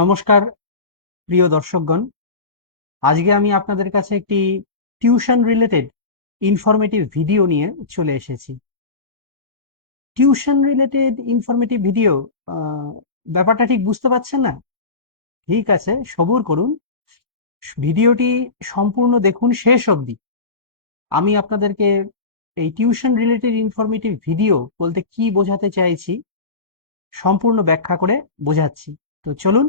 নমস্কার প্রিয় দর্শকগণ। আজকে আমি আপনাদের কাছে একটি টিউশন রিলেটেড ইনফরমেটিভ ভিডিও নিয়ে চলে এসেছি। টিউশন রিলেটেড ইনফরমেটিভ ভিডিও, ব্যাপারটা ঠিক বুঝতে পারছেন না? ঠিক আছে, সবুর করুন, ভিডিওটি সম্পূর্ণ দেখুন শেষ অবধি। আমি আপনাদেরকে এই টিউশন রিলেটেড ইনফরমেটিভ ভিডিও বলতে কি বোঝাতে চাইছি সম্পূর্ণ ব্যাখ্যা করে বোঝাচ্ছি। তো চলুন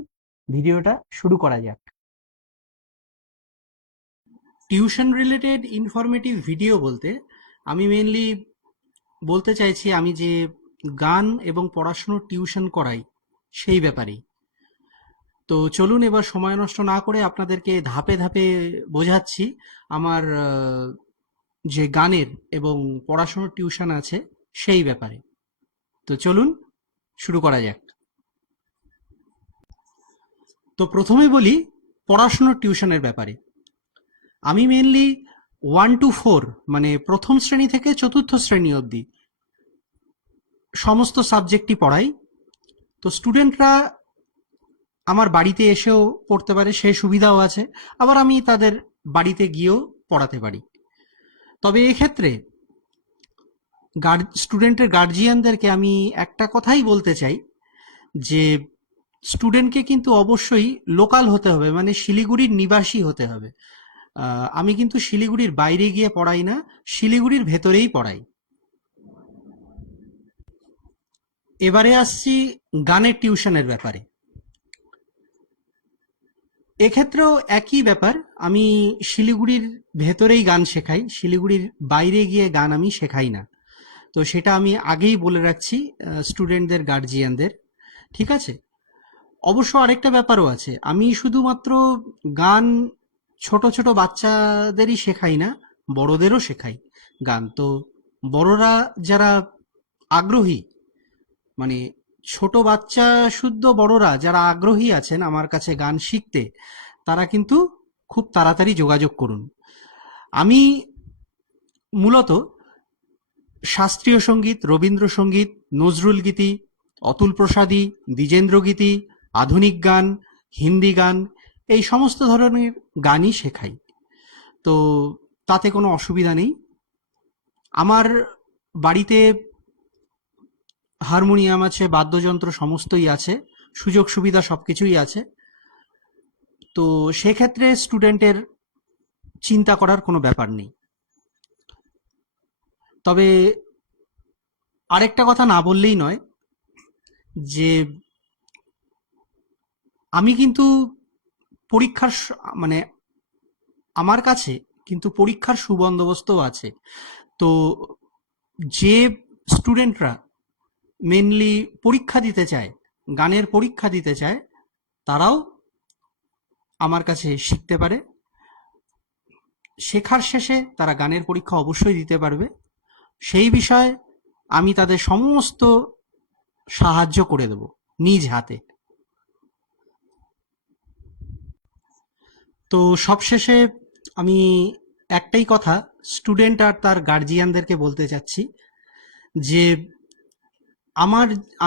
ভিডিওটা শুরু করা যাক। টিউশন রিলেটেড ইনফরমেটিভ ভিডিও বলতে আমি মেনলি বলতে চাইছি আমি যে গান এবং পড়াশুনোর টিউশন করাই সেই ব্যাপারেই। তো চলুন এবার সময় নষ্ট না করে আপনাদেরকে ধাপে ধাপে বোঝাচ্ছি আমার যে গানের এবং পড়াশুনোর টিউশন আছে সেই ব্যাপারে। তো চলুন শুরু করা যাক। তো প্রথমে বলি পড়াশুনোর টিউশনের ব্যাপারে। আমি মেনলি 1 to 4 মানে প্রথম শ্রেণী থেকে চতুর্থ শ্রেণী অবধি সমস্ত সাবজেক্টই পড়াই। তো স্টুডেন্টরা আমার বাড়িতে এসেও পড়তে পারে, সেই সুবিধাও আছে। আবার আমি তাদের বাড়িতে গিয়েও পড়াতে পারি। তবে এক্ষেত্রে স্টুডেন্টের গার্জিয়ানদেরকে আমি একটা কথাই বলতে চাই যে স্টুডেন্টকে কিন্তু অবশ্যই লোকাল হতে হবে, মানে শিলিগুড়ির নিবাসী হতে হবে। আমি কিন্তু শিলিগুড়ির বাইরে গিয়ে পড়াই না, শিলিগুড়ির ভেতরেই পড়াই। এবারে আসছি গানের টিউশনের ব্যাপারে। এক্ষেত্রেও একই ব্যাপার, আমি শিলিগুড়ির ভেতরেই গান শেখাই, শিলিগুড়ির বাইরে গিয়ে গান আমি শেখাই না। তো সেটা আমি আগেই বলে রাখছি স্টুডেন্টদের গার্জিয়ানদের, ঠিক আছে? অবশ্য আরেকটা ব্যাপারও আছে, আমি শুধুমাত্র গান ছোট ছোট বাচ্চাদেরই শেখাই না, বড়দেরও শেখাই গান। তো বড়রা যারা আগ্রহী, মানে ছোট বাচ্চা শুদ্ধ বড়রা যারা আগ্রহী আছেন আমার কাছে গান শিখতে, তারা কিন্তু খুব তাড়াতাড়ি যোগাযোগ করুন। আমি মূলত শাস্ত্রীয় সঙ্গীত, রবীন্দ্রসঙ্গীত, নজরুল গীতি, অতুল প্রসাদী, দ্বিজেন্দ্র গীতি, আধুনিক গান, হিন্দি গান, এই সমস্ত ধরনের গানই শেখাই। তো তাতে কোনো অসুবিধা নেই। আমার বাড়িতে হারমোনিয়াম আছে, বাদ্যযন্ত্র সমস্তই আছে, সুযোগ সুবিধা সবকিছুই আছে। তো সেক্ষেত্রে স্টুডেন্টের চিন্তা করার কোনো ব্যাপার নেই। তবে আরেকটা কথা না বললেই নয় যে আমি কিন্তু পরীক্ষার মানে আমার কাছে কিন্তু পরীক্ষার সুবন্দোবস্তও আছে। তো যে স্টুডেন্টরা মেনলি পরীক্ষা দিতে চায়, গানের পরীক্ষা দিতে চায়, তারাও আমার কাছে শিখতে পারে। শেখার শেষে তারা গানের পরীক্ষা অবশ্যই দিতে পারবে, সেই বিষয়ে আমি তাদের সমস্ত সাহায্য করে দেব নিজ হাতে। তো সবশেষে আমি একটাই কথা স্টুডেন্ট আর তার গার্জিয়ানদেরকে বলতে চাচ্ছি যে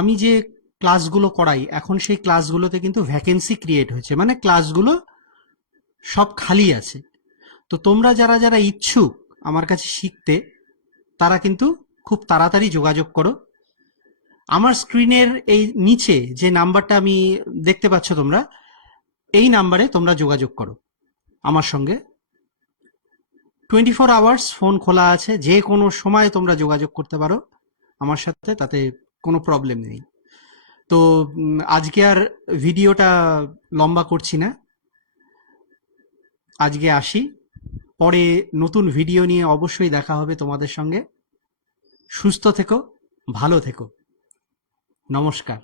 আমি যে ক্লাসগুলো করাই এখন সেই ক্লাসগুলোতে কিন্তু ভ্যাকেন্সি ক্রিয়েট হয়েছে, মানে ক্লাসগুলো সব খালি আছে। তো তোমরা যারা যারা ইচ্ছুক আমার কাছে শিখতে, তারা কিন্তু খুব তাড়াতাড়ি যোগাযোগ করো। আমার স্ক্রিনের এই নিচে যে নাম্বারটা আমি দেখতে পাচ্ছ তোমরা, এই নাম্বারে তোমরা যোগাযোগ করো আমার সঙ্গে। 24 আওয়ার্স ফোন খোলা আছে, যে কোনো সময় তোমরা যোগাযোগ করতে পারো আমার সাথে, তাতে কোনো প্রবলেম নেই। তো আজকে আর ভিডিওটা লম্বা করছি না, আজকে আসি। পরে নতুন ভিডিও নিয়ে অবশ্যই দেখা হবে তোমাদের সঙ্গে। সুস্থ থেকো, ভালো থেকো, নমস্কার।